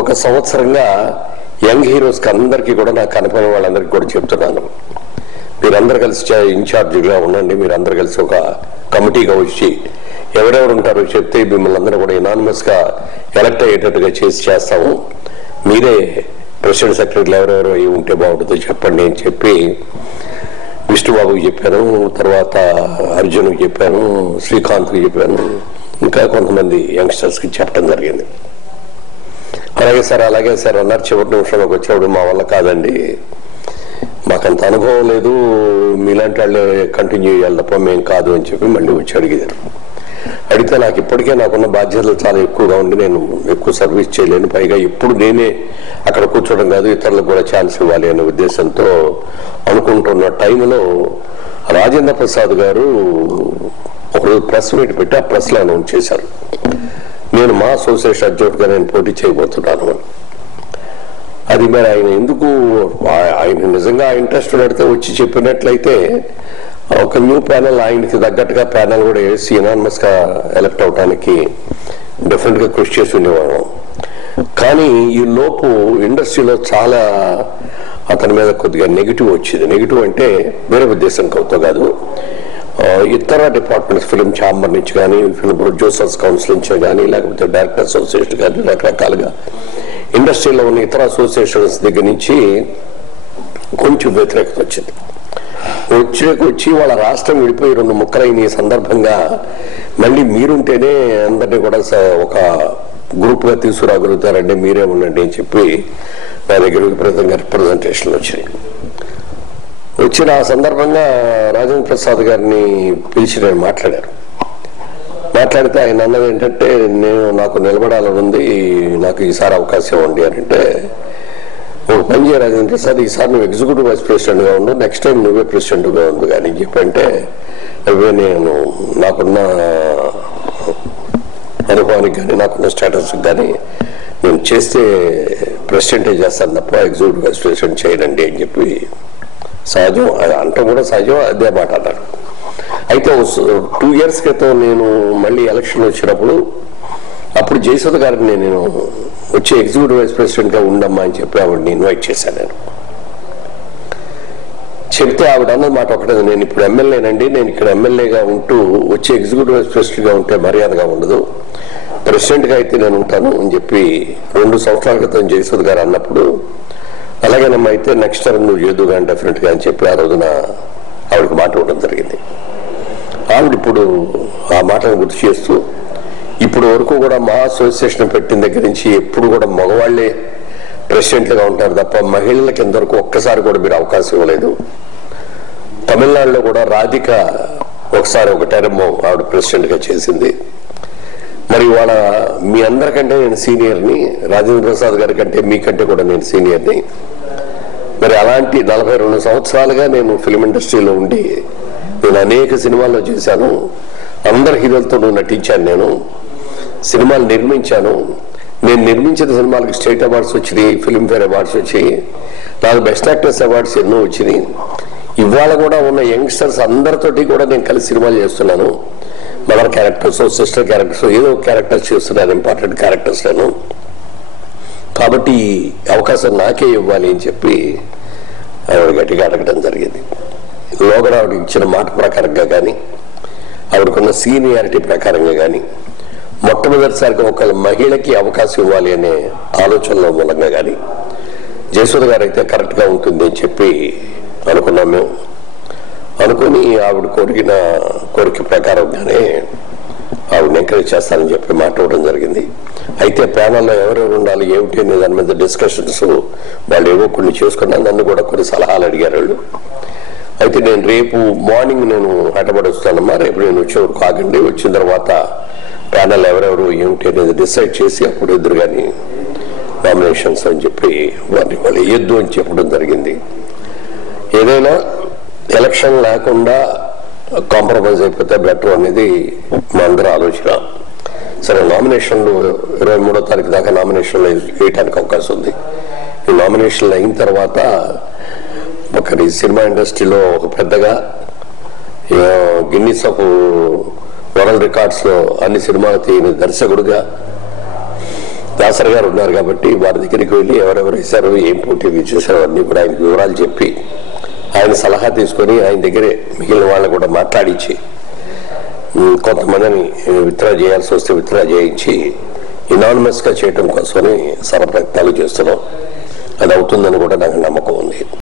ఒక సంవత్సరంగా యంగ్ హీరోస్కి అందరికీ కూడా నాకు కనపడిన వాళ్ళందరికీ కూడా చెప్తున్నాను, మీరందరూ కలిసి ఇన్ఛార్జిగా ఉండండి, మీరందరూ కలిసి ఒక కమిటీగా వచ్చి ఎవరెవరు ఉంటారో చెప్తే మిమ్మల్ని అందరూ కూడా యునానిమస్గా ఎలక్ట్ అయ్యేటట్టుగా చేస్తాము, మీరే ప్రెసిడెంట్ సెక్రటరీలు ఎవరెవరు అయ్యి ఉంటే బాగుంటుందో చెప్పండి అని చెప్పి విష్ణుబాబుకి చెప్పాను, తర్వాత అర్జున్కి చెప్పాను, శ్రీకాంత్కి చెప్పాను, ఇంకా కొంతమంది యంగ్స్టర్స్కి చెప్పడం జరిగింది. అలాగే సార్ అన్నారు. చివరి నిమిషంలోకి వచ్చినప్పుడు మా వల్ల కాదండి, మాకంత అనుభవం లేదు, మీలాంటి వాళ్ళే కంటిన్యూ చేయాలి తప్ప మేము కాదు అని చెప్పి మళ్ళీ వచ్చి అడిగారు. అడిగితే నాకు ఇప్పటికే నాకున్న బాధ్యతలు చాలా ఎక్కువగా ఉండి నేను ఎక్కువ సర్వీస్ చేయలేను, పైగా ఇప్పుడు నేనే అక్కడ కూర్చోవడం కాదు, ఇతరులకు కూడా ఛాన్స్ ఇవ్వాలి అనే ఉద్దేశంతో అనుకుంటున్న టైంలో రాజేంద్ర ప్రసాద్ గారు ఒకరోజు ప్రెస్ మీట్ పెట్టి ఆ ప్రెస్లో అనౌన్స్ చేశారు, నేను మా అసోసియేషన్ అధ్యక్షుడిగా నేను పోటీ చేయబోతున్నాను అని. అది మరి ఆయన ఎందుకు, ఆయన నిజంగా ఇంట్రెస్ట్ పెడితే వచ్చి చెప్పినట్లయితే ఒక న్యూ ప్యానల్ ఆయనకి తగ్గట్టుగా ప్యానల్ కూడా వేసి యునానిమస్గా ఎలక్ట్ అవడానికి డెఫినెట్గా కృషి చేసి ఉండేవాళ్ళం. కానీ ఈ లోపు ఇండస్ట్రీలో చాలా అతని మీద కొద్దిగా నెగిటివ్ వచ్చింది. నెగిటివ్ అంటే వేరే ఉద్దేశం కాదు, ఇతర డిపార్ట్మెంట్స్ ఫిల్మ్ ఛాంబర్ నుంచి కానీ, ఫిల్మ్ ప్రొడ్యూసర్స్ కౌన్సిల్ నుంచి కానీ, లేకపోతే డైరెక్టర్ అసోసియేషన్ కానీ, రకరకాలుగా ఇండస్ట్రీలో ఉన్న ఇతర అసోసియేషన్స్ దగ్గర నుంచి కొంచెం వ్యతిరేకత వచ్చింది. వచ్చి వాళ్ళ రాష్ట్రం విడిపోయి 2 ముక్కలైన ఈ సందర్భంగా మళ్ళీ మీరుంటేనే అందరినీ కూడా ఒక గ్రూప్గా తీసుకురాగలుగుతారంటే మీరే ఉండండి అని చెప్పి నా దగ్గర విపరీతంగా రిప్రజెంటేషన్లు వచ్చిన ఆ సందర్భంగా రాజేంద్ర ప్రసాద్ గారిని పిలిచి నేను మాట్లాడితే ఆయన అన్నది ఏంటంటే, నాకు నిలబడాలని ఉంది, నాకు ఈసారి అవకాశం ఇవ్వండి అని అంటే, ఒక పని చేయ రాజేంద్ర ప్రసాద్, ఈసారి నువ్వు ఎగ్జిక్యూటివ్ వైస్ ప్రెసిడెంట్గా ఉండు, నెక్స్ట్ టైం నువ్వే ప్రెసిడెంట్గా ఉండు కానీ చెప్పంటే, అవే నేను నాకున్న అనుభవానికి కానీ నాకున్న స్టేటస్కి కానీ నేను చేస్తే ప్రెసిడెంటే చేస్తాను తప్ప ఎగ్జిక్యూటివ్ వైస్ ప్రెసిడెంట్ చేయనండి అని చెప్పి సహజం, అది అంటాం కూడా సహజం, అదే మాట అన్నారు. అయితే 2 years క్రితం నేను మళ్ళీ ఎలక్షన్ వచ్చినప్పుడు అప్పుడు జయసుధ గారిని నేను వచ్చి ఎగ్జిక్యూటివ్ వైస్ ప్రెసిడెంట్గా ఉండమ్మా అని చెప్పి ఆవిడని ఇన్వైట్ చేశాను. నేను చెప్తే ఆవిడ అన్నది మాట ఒకటే, నేను ఇప్పుడు ఎమ్మెల్యేనండి, నేను ఇక్కడ ఎమ్మెల్యేగా ఉంటూ వచ్చి ఎగ్జిక్యూటివ్ వైస్ ప్రెసిడెంట్గా ఉంటే మర్యాదగా ఉండదు, ప్రెసిడెంట్గా అయితే నేను ఉంటాను అని చెప్పి 2 సంవత్సరాల క్రితం జయసుధ గారు అన్నప్పుడు, అలాగేనమ్మా అయితే నెక్స్ట్ టైం నువ్వు చేద్దు కానీ డెఫినెట్గా అని చెప్పి ఆ రోజున ఆవిడకి మాట ఇవ్వడం జరిగింది. ఆవిడ ఇప్పుడు ఆ మాటను గుర్తు చేస్తూ, ఇప్పుడు వరకు కూడా మా అసోసియేషన్ పెట్టిన దగ్గర నుంచి ఎప్పుడు కూడా మగవాళ్లే ప్రెసిడెంట్లుగా ఉంటారు తప్ప మహిళలకి ఇంతవరకు ఒక్కసారి కూడా మీరు అవకాశం ఇవ్వలేదు. తమిళనాడులో కూడా రాధిక ఒకసారి ఒక టర్మ్ ఆవిడ ప్రెసిడెంట్గా చేసింది. మరి వాళ్ళ మీ అందరికంటే నేను సీనియర్ని, రాజేంద్ర ప్రసాద్ గారి కంటే మీకంటే కూడా నేను సీనియర్ని. మరి అలాంటి 42 సంవత్సరాలుగా నేను ఫిల్మ్ ఇండస్ట్రీలో ఉండి నేను అనేక సినిమాల్లో చేశాను, అందరి హీరోలతో నటించాను, నేను సినిమాలు నిర్మించాను, నేను నిర్మించిన సినిమాలకు స్టేట్ అవార్డ్స్ వచ్చినాయి, ఫిల్మ్ఫేర్ అవార్డ్స్ వచ్చాయి, నాకు బెస్ట్ యాక్టర్స్ అవార్డ్స్ ఎన్నో వచ్చినాయి. ఇవాళ కూడా ఉన్న యంగ్స్టర్స్ అందరితోటి కూడా నేను కలిసి సినిమాలు చేస్తున్నాను. మదర్ క్యారెక్టర్స్, సిస్టర్ క్యారెక్టర్స్, ఏదో క్యారెక్టర్స్ చేస్తున్నాను, ఇంపార్టెంట్ క్యారెక్టర్స్ నేను. కాబట్టి అవకాశం నాకే ఇవ్వాలి అని చెప్పి ఆవిడ గట్టిగా అడగడం జరిగింది. లోగడ ఆవిడ ఇచ్చిన మాట ప్రకారంగా కానీ, ఆవిడకున్న సీనియారిటీ ప్రకారంగా కానీ, మొట్టమొదటిసారిగా ఒక మహిళకి అవకాశం ఇవ్వాలి అనే ఆలోచనలో మూలంగా కానీ జయసుధ గారు అయితే కరెక్ట్గా ఉంటుంది అని చెప్పి అనుకున్నాం. మేము అనుకుని ఆవిడ కోరిక ప్రకారంగానే ఆవిడని ఎంకరేజ్ చేస్తానని చెప్పి మాట్లాడడం జరిగింది. అయితే ప్యానల్లో ఎవరెవరు ఉండాలి ఏమిటి అనే దాని మీద డిస్కషన్స్ వాళ్ళు ఏవో కొన్ని చేసుకున్నా, నన్ను కూడా కొన్ని సలహాలు అడిగారు వాళ్ళు. అయితే నేను రేపు మార్నింగ్ నేను హైదరాబాద్ వస్తానమ్మా, రేపు నేను వచ్చేవారు కాకండి, వచ్చిన తర్వాత ప్యానల్ ఎవరెవరు ఏమిటి అనేది డిసైడ్ చేసి అప్పుడు ఎదురు కానీ నామినేషన్స్ అని చెప్పి వారిని వాళ్ళు వేయొద్దు అని చెప్పడం జరిగింది. ఏదైనా ఎలక్షన్ లేకుండా కాంప్రమైజ్ అయిపోతే బెటర్ అనేది మా అందరూ ఆలోచన. సరే, నామినేషన్లు 23వ తారీఖు దాకా నామినేషన్లు వేయడానికి అవకాశం ఉంది. ఈ నామినేషన్లు అయిన తర్వాత ఒకరి సినిమా ఇండస్ట్రీలో ఒక పెద్దగా గిన్నిస్ ఆఫ్ వరల్డ్ రికార్డ్స్లో అన్ని సినిమాలు తీయని దర్శకుడుగా దాసరి గారు ఉన్నారు కాబట్టి వారి దగ్గరికి వెళ్ళి ఎవరెవరు వేశారు, ఏం పోటీ చేశారు అన్నీ కూడా ఆయనకు వివరాలు చెప్పి ఆయన సలహా తీసుకొని ఆయన దగ్గరే మిగిలిన వాళ్ళని కూడా మాట్లాడించి కొంతమందిని విత్డ్రా చేయాల్సి వస్తే విత్డ్రా చేయించి ఇనానిమస్గా చేయడం కోసమని సర్వ ప్రయత్నాలు చేస్తున్నాం. అది అవుతుందని కూడా నాకు నమ్మకం ఉంది.